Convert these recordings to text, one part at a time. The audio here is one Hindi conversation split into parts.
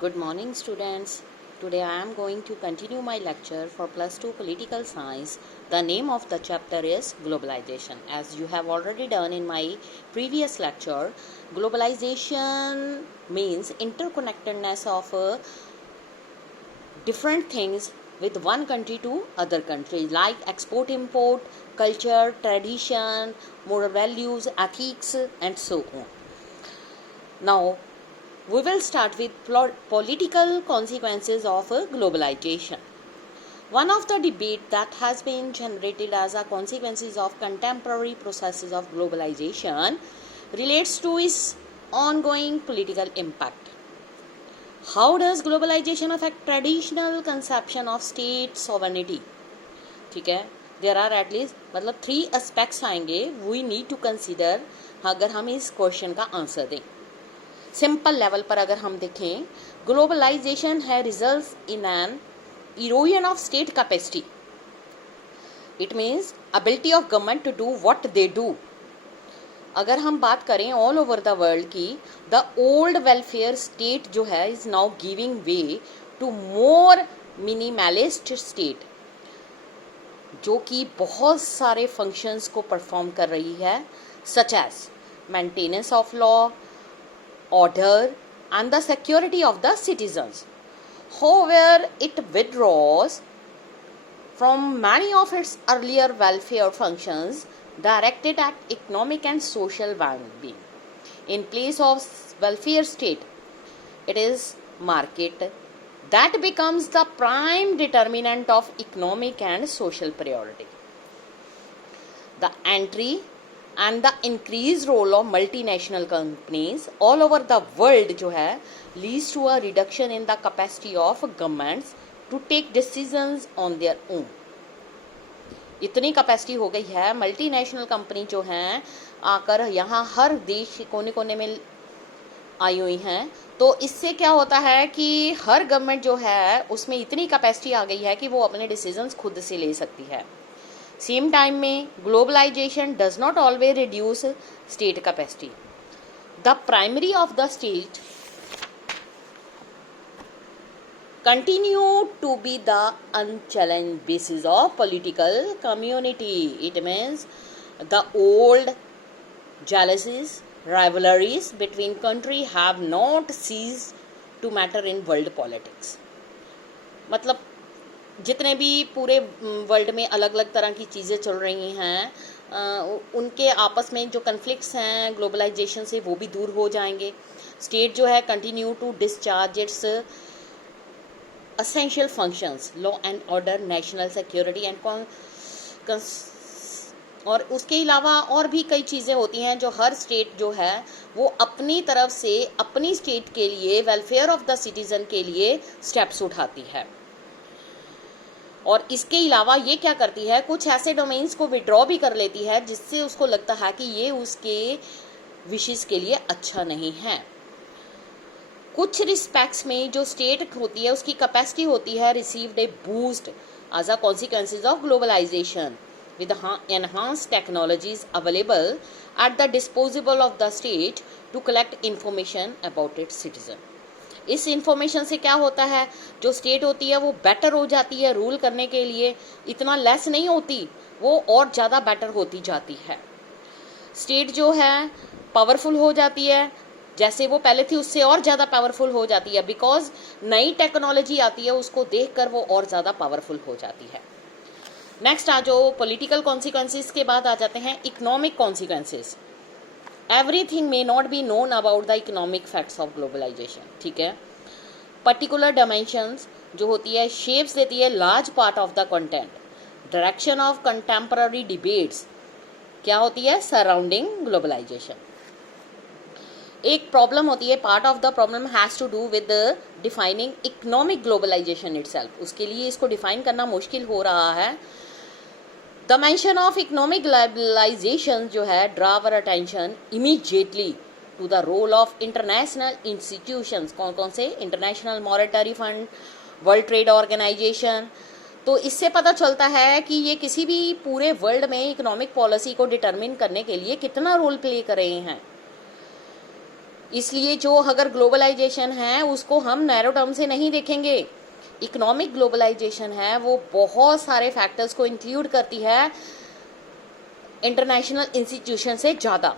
Good morning, students. Today I am going to continue my lecture for Plus 2 Political Science. The name of the chapter is Globalization. As you have already done in my previous lecture, globalization means interconnectedness of different things with one country to other countries, like export import, culture, tradition, moral values, ethics, and so on. Now we will start with political consequences of globalization. One of the debate that has been generated as a consequences of contemporary processes of globalization relates to its ongoing political impact. How does globalization affect traditional conception of state sovereignty? ठीक है, there are at least मतलब 3 aspects आएंगे we need to consider अगर हम इस क्वेश्चन का आंसर दें. सिंपल लेवल पर अगर हम देखें, ग्लोबलाइजेशन है results in an erosion of state capacity. It means ability of government to do what they do. अगर हम बात करें ऑल ओवर द वर्ल्ड की, द ओल्ड वेलफेयर स्टेट जो है is now giving way to more minimalist state, जो कि बहुत सारे फंक्शंस को परफॉर्म कर रही है, such as maintenance of law, order and the security of the citizens. However, it withdraws from many of its earlier welfare functions directed at economic and social well-being. In place of welfare state, it is market that becomes the prime determinant of economic and social priority. The entry and the increased role of multinational companies all over the world जो है leads to a reduction in the capacity of governments to take decisions on their own. इतनी कैपेसिटी हो गई है, मल्टीनेशनल कंपनी जो हैं आकर यहाँ हर देश के कोने कोने में आई हुई हैं. तो इससे क्या होता है कि हर गवर्नमेंट जो है उसमें इतनी कैपेसिटी आ गई है कि वो अपने डिसीजंस खुद से ले सकती है. सेम टाइम में globalisation does not always reduce state capacity. The primary of the state continue to be the unchallenged basis of political community. It means the old jealousies, rivalries between country have not ceased to matter in world politics. मतलब जितने भी पूरे वर्ल्ड में अलग अलग तरह की चीज़ें चल रही हैं, उनके आपस में जो कन्फ्लिक्ट्स हैं ग्लोबलाइजेशन से वो भी दूर हो जाएंगे. स्टेट जो है continue to discharge its essential functions, law and order, national security and और उसके अलावा और भी कई चीज़ें होती हैं जो हर स्टेट जो है वो अपनी तरफ से अपनी स्टेट के लिए, वेलफेयर ऑफ द सिटीजन के लिए स्टेप्स उठाती है. और इसके अलावा ये क्या करती है, कुछ ऐसे डोमेन्स को विड्रॉ भी कर लेती है जिससे उसको लगता है कि ये उसके विशेस के लिए अच्छा नहीं है. कुछ रिस्पेक्ट्स में जो स्टेट होती है उसकी कैपेसिटी होती है received a boost as a consequences of globalisation with enhanced technologies available at the disposal of the state to collect information about its citizen. इस इंफॉर्मेशन से क्या होता है, जो स्टेट होती है वो बेटर हो जाती है रूल करने के लिए, इतना लेस नहीं होती, वो और ज़्यादा बेटर होती जाती है. स्टेट जो है पावरफुल हो जाती है, जैसे वो पहले थी उससे और ज़्यादा पावरफुल हो जाती है, बिकॉज नई टेक्नोलॉजी आती है, उसको देखकर वो और ज़्यादा पावरफुल हो जाती है. नेक्स्ट आ जो पॉलिटिकल कॉन्सिक्वेंसेस के बाद आ जाते हैं economic consequences. Everything may not be known about the economic facts of globalisation. ठीक है, पर्टिकुलर डायमेंशंस जो होती है शेप्स देती है large part of the content. Direction of contemporary debates क्या होती है सराउंडिंग ग्लोबलाइजेशन. एक प्रॉब्लम होती है, part of the problem has to do with defining economic globalisation itself. उसके लिए इसको डिफाइन करना मुश्किल हो रहा है. The mention of economic globalisation जो है draw our attention immediately to the role of international institutions. कौन कौन से, International Monetary Fund, World Trade Organization. तो इससे पता चलता है कि ये किसी भी पूरे वर्ल्ड में इकोनॉमिक पॉलिसी को डिटरमिन करने के लिए कितना रोल प्ले कर रहे हैं. इसलिए जो अगर ग्लोबलाइजेशन है उसको हम नैरो टर्म से नहीं देखेंगे। इकोनॉमिक ग्लोबलाइजेशन है वो बहुत सारे फैक्टर्स को इंक्लूड करती है इंटरनेशनल इंस्टीट्यूशन से ज़्यादा।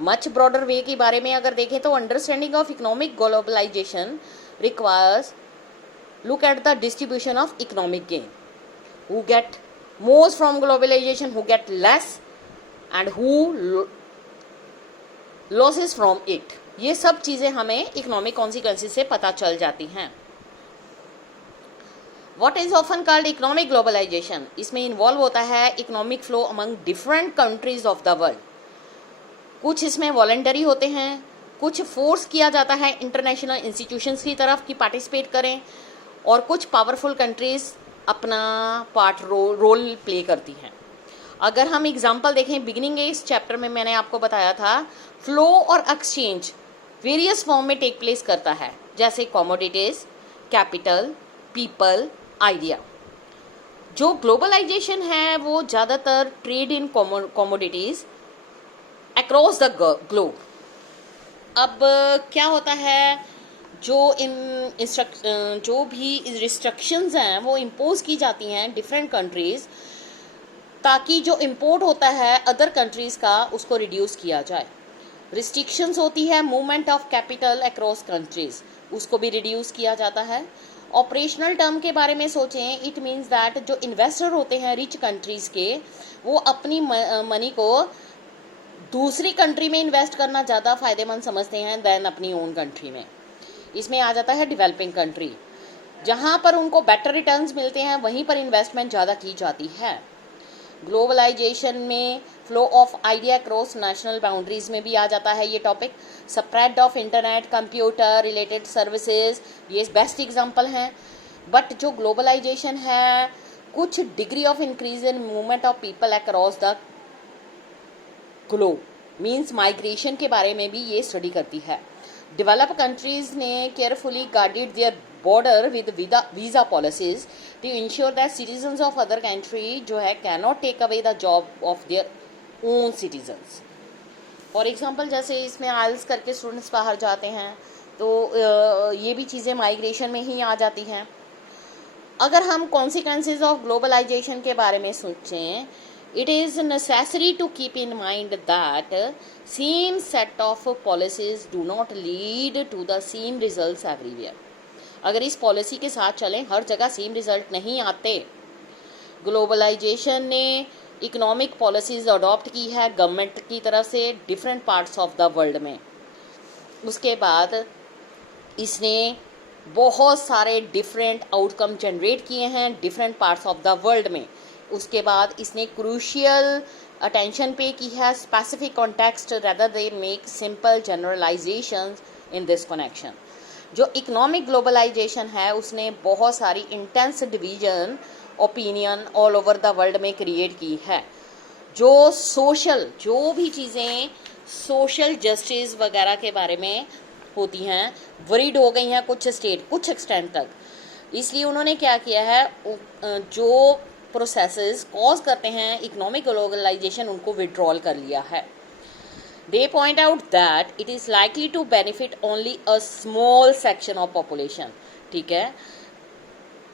मच ब्रॉडर वे के बारे में अगर देखें तो understanding of economic globalisation requires look at the distribution of economic gain, who get most from globalization, who get less, and who losses from it। ये सब चीज़ें हमें इकोनॉमिक कॉन्सिक्वेंसेस से पता चल जाती हैं। What is often called economic globalization, इसमें इन्वॉल्व होता है economic flow among different countries of the world. कुछ इसमें वॉलंटरी होते हैं, कुछ फोर्स किया जाता है इंटरनेशनल इंस्टीट्यूशंस की तरफ कि पार्टिसिपेट करें, और कुछ पावरफुल कंट्रीज अपना पार्ट रोल प्ले करती हैं। अगर हम एग्जांपल देखें, बिगिनिंग इस चैप्टर में मैंने आपको बताया था फ्लो और एक्सचेंज वेरियस फॉर्म में टेक प्लेस करता है, जैसे कमोडिटीज, कैपिटल, पीपल, आइडिया। जो ग्लोबलाइजेशन है वो ज़्यादातर trade in commodities across the globe. अब क्या होता है, जो भी रिस्ट्रिक्शंस हैं वो इम्पोज की जाती हैं डिफरेंट कंट्रीज़, ताकि जो इम्पोर्ट होता है अदर कंट्रीज़ का उसको रिड्यूस किया जाए। रिस्ट्रिक्शंस होती है movement of capital across countries, उसको भी रिड्यूस किया जाता है। ऑपरेशनल टर्म के बारे में सोचें, इट मीन्स दैट जो इन्वेस्टर होते हैं रिच कंट्रीज़ के, वो अपनी मनी को दूसरी कंट्री में इन्वेस्ट करना ज़्यादा फ़ायदेमंद समझते हैं दैन अपनी ओन कंट्री में। इसमें आ जाता है डेवलपिंग कंट्री, जहाँ पर उनको बेटर रिटर्न्स मिलते हैं वहीं पर इन्वेस्टमेंट ज़्यादा की जाती है। ग्लोबलाइजेशन में flow of idea cross national boundaries में भी आ जाता है ये topic. Spread of internet, computer related services, ये बेस्ट एग्जांपल हैं। बट जो ग्लोबलाइजेशन है कुछ degree of increase in movement of people across the globe means migration के बारे में भी ये स्टडी करती है। डेवलप कंट्रीज ने carefully guarded their border with visa policies to ensure that citizens of other country जो है can not take away the job of their own citizens. For example जैसे इसमें आइल्स करके स्टूडेंट्स बाहर जाते हैं तो ये भी चीज़ें माइग्रेशन में ही आ जाती हैं। अगर हम कॉन्सिक्वेंसेज ऑफ ग्लोबलाइजेशन के बारे में सोचें, it is necessary to keep in mind that same set of policies do not lead to the same results everywhere। अगर इस पॉलिसी के साथ चलें हर जगह सेम रिजल्ट नहीं आते। ग्लोबलाइजेशन ने इकोनॉमिक पॉलिसीज अडॉप्ट की है गवर्नमेंट की तरफ से different parts of the world में। उसके बाद इसने बहुत सारे डिफरेंट आउटकम जनरेट किए हैं different parts of the world में। उसके बाद इसने क्रूशियल अटेंशन पे की है specific context rather they make simple generalisations in this connection. जो इकोनॉमिक ग्लोबलाइजेशन है उसने बहुत सारी intense division opinion all over the world में क्रिएट की है। जो भी चीज़ें सोशल जस्टिस वगैरह के बारे में होती हैं वरीड हो गई हैं कुछ स्टेट कुछ एक्सटेंट तक। इसलिए उन्होंने क्या किया है, जो प्रोसेसेस कॉज करते हैं इकोनॉमिक ग्लोबलाइजेशन उनको विड्रॉल कर लिया है। They point out that it is likely to benefit only a small section of population, ठीक है,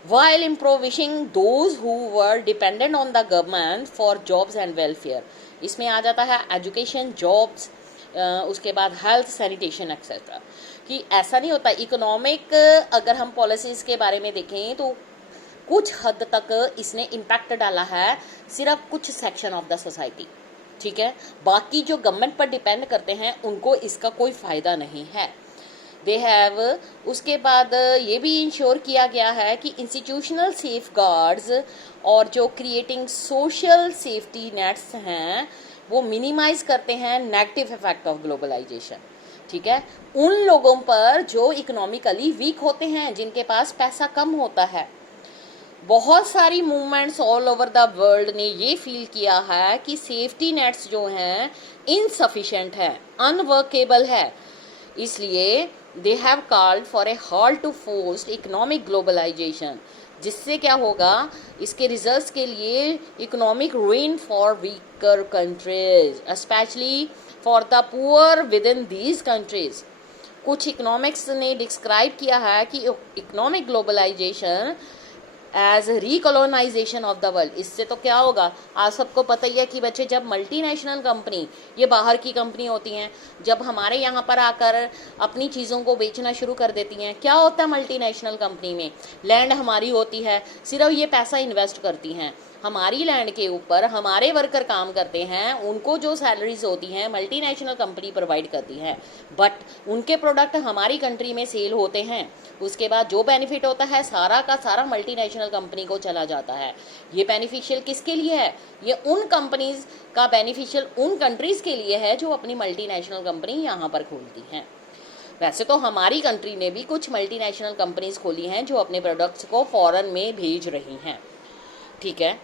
while impoverishing those who were dependent on the government for jobs and welfare। इसमें आ जाता है एजुकेशन, जॉब्स, उसके बाद हेल्थ, सैनिटेशन एक्सेट्रा। कि ऐसा नहीं होता इकोनॉमिक, अगर हम पॉलिसीज़ के बारे में देखें तो कुछ हद तक इसने इम्पैक्ट डाला है सिर्फ कुछ सेक्शन ऑफ द सोसाइटी, ठीक है, बाकी जो गवर्नमेंट पर डिपेंड करते हैं उनको इसका कोई फ़ायदा नहीं है। दे हैव, उसके बाद ये भी इंश्योर किया गया है कि इंस्टीट्यूशनल सेफ गार्ड्स और जो क्रिएटिंग सोशल सेफ्टी नेट्स हैं वो मिनिमाइज करते हैं नेगेटिव इफेक्ट ऑफ ग्लोबलाइजेशन, ठीक है, उन लोगों पर जो इकोनॉमिकली वीक होते हैं जिनके पास पैसा कम होता है। बहुत सारी movements all over the world ने ये फील किया है कि सेफ्टी नेट्स जो हैं इनसफिशिएंट है, अनवर्केबल है, इसलिए they have called for a halt to forced economic globalisation. जिससे क्या होगा, इसके रिजल्ट्स के लिए economic ruin for weaker countries, specially for the poor within these countries. कुछ इकोनॉमिक्स ने डिस्क्राइब किया है कि economic globalisation as recolonisation of the world. इससे तो क्या होगा, आप सबको पता ही है कि बच्चे, जब मल्टीनेशनल कंपनी, ये बाहर की कंपनी होती हैं, जब हमारे यहाँ पर आकर अपनी चीज़ों को बेचना शुरू कर देती हैं, क्या होता है मल्टीनेशनल कंपनी में, लैंड हमारी होती है, सिर्फ ये पैसा इन्वेस्ट करती हैं हमारी लैंड के ऊपर, हमारे वर्कर काम करते हैं, उनको जो सैलरीज होती हैं मल्टीनेशनल कंपनी प्रोवाइड करती है, बट उनके प्रोडक्ट हमारी कंट्री में सेल होते हैं। उसके बाद जो बेनिफिट होता है सारा का सारा मल्टीनेशनल कंपनी को चला जाता है। ये बेनिफिशियल किसके लिए है, ये उन कंपनीज का बेनिफिशियल उन कंट्रीज़ के लिए है जो अपनी मल्टीनेशनल कंपनी यहाँ पर खोलती हैं। वैसे तो हमारी कंट्री ने भी कुछ मल्टीनेशनल कंपनीज खोली हैं जो अपने प्रोडक्ट्स को फॉरेन में भेज रही हैं, ठीक है।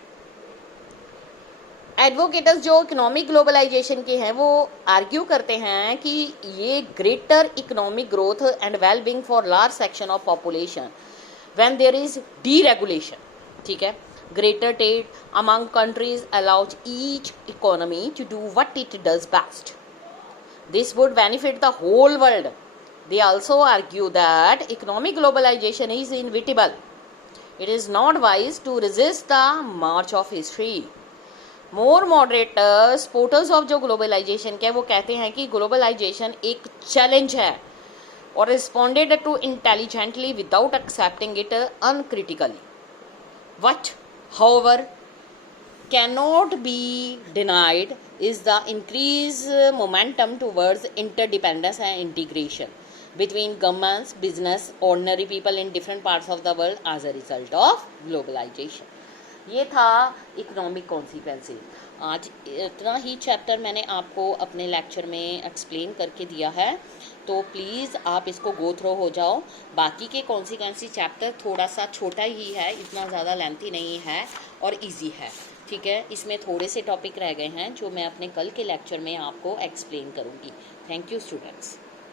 एडवोकेट्स जो इकोनॉमिक ग्लोबलाइजेशन के हैं वो आर्ग्यू करते हैं कि ये greater economic growth and wellbeing for large section of population when there is deregulation, ठीक है। Greater trade among countries allows each economy to do what it does best. This would benefit the whole world. They also argue that economic globalization is inevitable. It is not wise to resist the march of history. More moderate supporters of जो globalization के वो कहते हैं कि globalization एक challenge है और responded to intelligently without accepting it uncritically. What, however, cannot be denied is the increased momentum towards interdependence and integration between governments, business, ordinary people in different parts of the world as a result of globalization. ये था इकोनॉमिक कॉन्सिक्वेंसेस। आज इतना ही चैप्टर मैंने आपको अपने लेक्चर में एक्सप्लेन करके दिया है, तो प्लीज़ आप इसको गो थ्रो हो जाओ। बाकी के कॉन्सिक्वेंसेस चैप्टर थोड़ा सा छोटा ही है, इतना ज़्यादा लेंथी नहीं है और इजी है, ठीक है। इसमें थोड़े से टॉपिक रह गए हैं जो मैं अपने कल के लेक्चर में आपको एक्सप्लेन करूँगी। Thank you students.